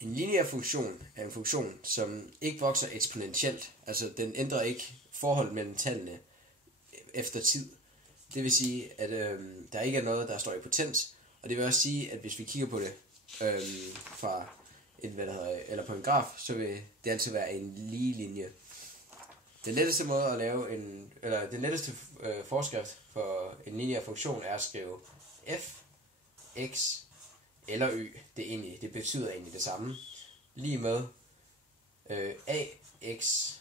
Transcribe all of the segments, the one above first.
En lineær funktion er en funktion, som ikke vokser eksponentielt. Altså den ændrer ikke forholdet mellem tallene efter tid. Det vil sige, at der ikke er noget, der står i potens. Og det vil også sige, at hvis vi kigger på det fra eller på en graf, så vil det altid være en lige linje. Den letteste måde at lave den letteste forskrift for en lineær funktion er at skrive f, x eller y. Det betyder egentlig det samme. Lige med ax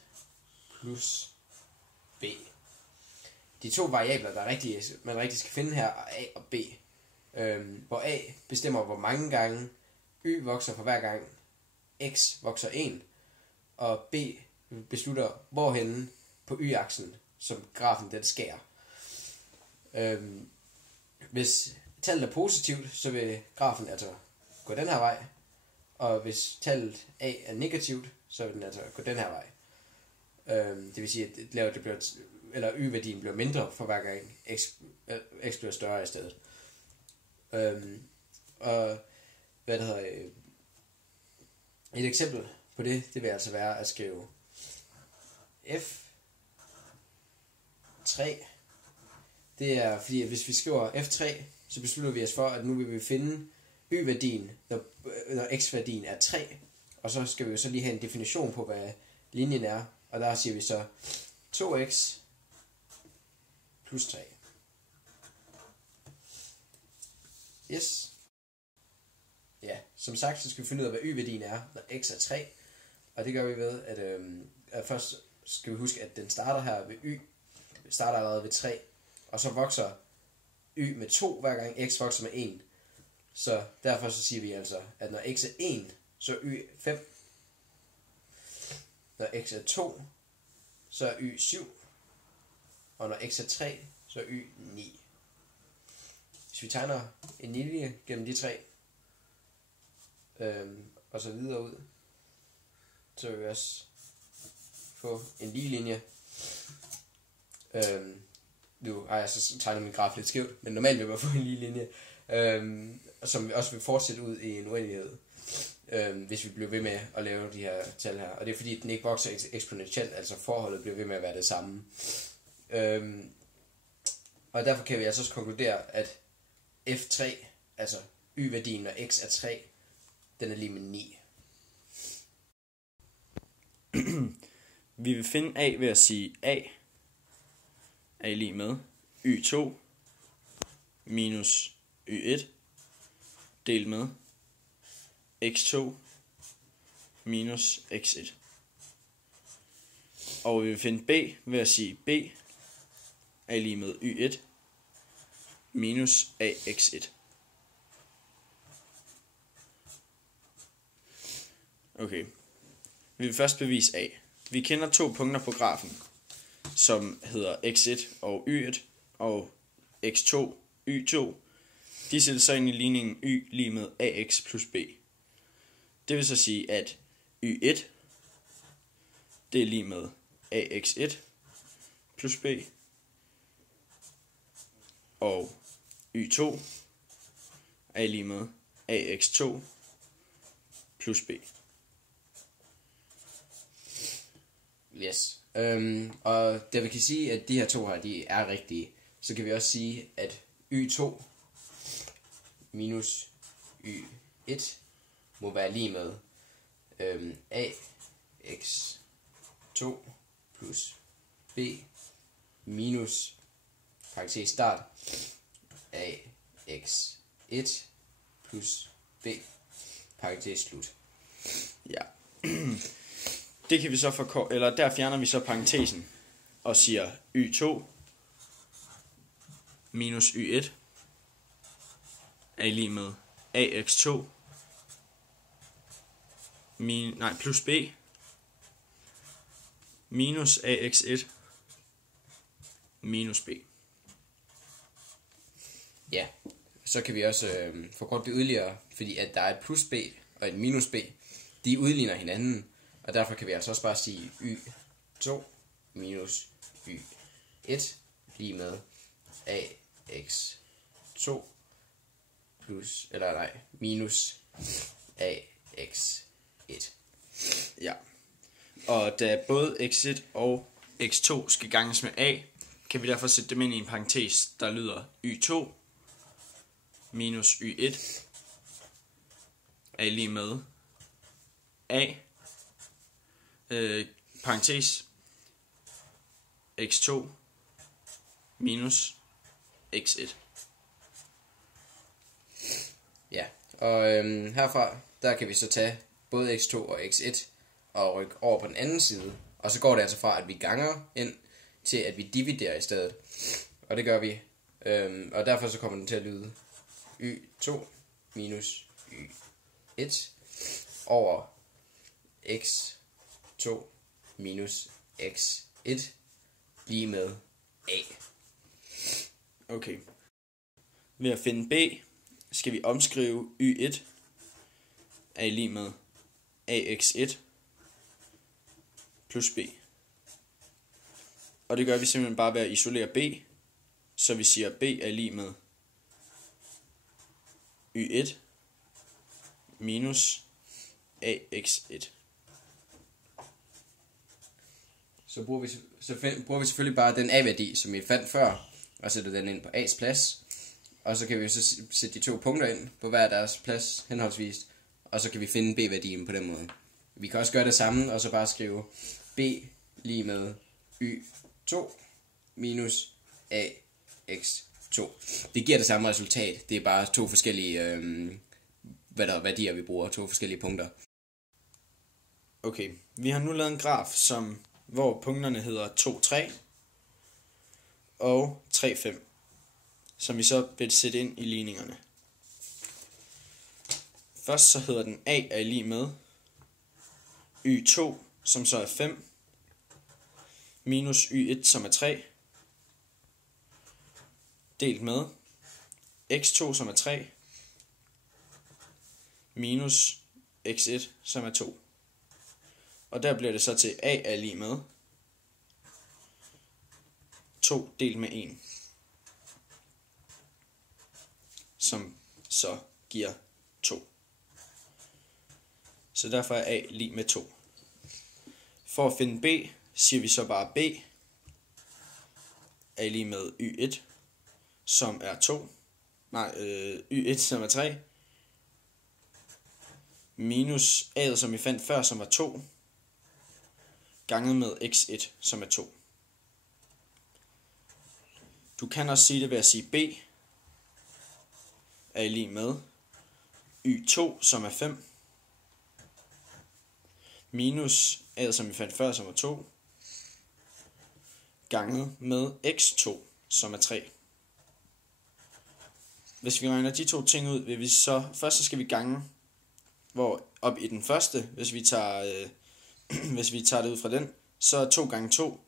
plus b. De to variabler, man rigtig skal finde her, er a og b. Hvor a bestemmer, hvor mange gange y vokser for hver gang x vokser 1, og b beslutter, hvorhenne på y-aksen, som grafen den skærer. Hvis tallet er positivt, så vil grafen altså gå den her vej, og hvis tallet a er negativt, så vil den altså gå den her vej. Det vil sige, at y-værdien bliver mindre for hver gang x bliver større i stedet. Et eksempel på det vil altså være at skrive f3. Det er fordi, at hvis vi skriver f3, så beslutter vi os for, at nu vil vi finde y-værdien, når x-værdien er 3. Og så skal vi jo så lige have en definition på, hvad linjen er. Og der siger vi så 2x plus 3. Yes. Ja, som sagt, så skal vi finde ud af, hvad y-værdien er, når x er 3. Og det gør vi ved, at først skal vi huske, at den starter her ved y. Den starter allerede ved 3. Og så vokser y med 2, hver gang x vokser med 1. Så derfor så siger vi altså, at når x er 1, så er y 5. Når x er 2, så er y 7. Og når x er 3, så er y 9. Hvis vi tegner en linje gennem de tre, og så videre ud, så vil vi også få en lige linje. Nu har jeg så tegnet min graf lidt skævt, men normalt vil man få en lige linje, som også vil fortsætte ud i en uendelighed, hvis vi bliver ved med at lave de her tal her. Og det er fordi, den ikke vokser eksponentielt, altså forholdet bliver ved med at være det samme. Og derfor kan vi altså også konkludere, at f3, altså y-værdien når x er 3, den er lige med 9. Vi vil finde a ved at sige a er lige med y2 minus y1 delt med x2 minus x1. Og vi vil finde b ved at sige b er lige med y1 minus ax1. Okay. Vi vil først bevise a. Vi kender to punkter på grafen, som hedder x1 og y1 og x2, y2. De sætter så ind i ligningen y lige med ax plus b. Det vil så sige, at y1 det er lige med ax1 plus b, og y2 er lige med ax2 plus b. Yes. Og da vi kan sige, at de her to her, de er rigtige, så kan vi også sige, at y2 minus y1 må være lige med ax2 plus b minus parentes start ax1 plus b parentes slut. Ja. Det kan vi så der fjerner vi så parentesen og siger y2 minus y1 er lige med ax2 plus b minus ax1 minus b. Ja, så kan vi også forkorte det yderligere, fordi at der er et plus b og et minus b. De udligner hinanden, og derfor kan vi altså også bare sige y2 minus y1 lige med ax2 minus ax1 1. Ja. Og da både x1 og x2 skal ganges med a, kan vi derfor sætte dem ind i en parentes, der lyder y2 minus y1 er lige med a, parentes x2 minus x1. Ja, og herfra, der kan vi så tage både x2 og x1 og rykke over på den anden side. Og så går det altså fra, at vi ganger ind, til at vi dividerer i stedet. Og det gør vi. Og derfor så kommer den til at lyde y2 minus y1 over x2 minus x1 lige med a. Okay. Ved at finde b, skal vi omskrive y1 er lige med ax1 plus b. Og det gør vi simpelthen bare ved at isolere b, så vi siger b er lige med y1 minus ax1. Så bruger vi selvfølgelig bare den a-værdi, som vi fandt før, og sætter den ind på a's plads. Og så kan vi så sætte de to punkter ind på hver deres plads henholdsvis, og så kan vi finde b-værdien på den måde. Vi kan også gøre det samme, og så bare skrive b lige med y2 minus ax2. Det giver det samme resultat, det er bare to forskellige værdier, vi bruger, to forskellige punkter. Okay, vi har nu lavet en graf, hvor punkterne hedder 2, 3 og 3, 5, som vi så vil sætte ind i ligningerne. Først så hedder den a er lige med y2, som så er 5, minus y1, som er 3, delt med x2, som er 3, minus x1, som er 2. Og der bliver det så til a er lige med 2 delt med 1, som så giver 2. Så derfor er a lige med 2. For at finde b, siger vi så bare b er lige med y1, som er 2. Y1, som er 3. Minus a'et, som vi fandt før, som var 2. Ganget med x1, som er 2. Du kan også sige det ved at sige b er lige med y2, som er 5. Minus a'et, som vi fandt før, som var 2. Ganget med x2, som er 3. Hvis vi regner de to ting ud, vil vi så først så skal vi gange, hvor op i den første, hvis vi tager det ud fra den, så er 2 gange 2,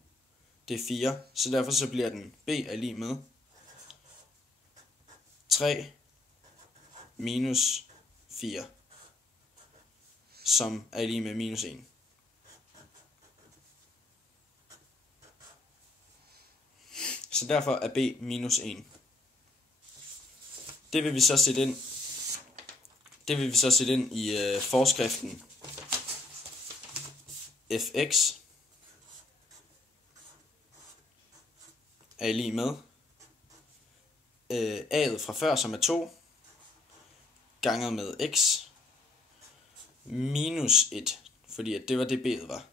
det er 4, så derfor så bliver den b er lige med 3 minus 4, som er lige med minus 1. Så derfor er b minus 1. Det vil vi så sætte ind i forskriften fx er lige med a'et fra før, som er 2, ganget med x minus 1, fordi at det var det b'et var.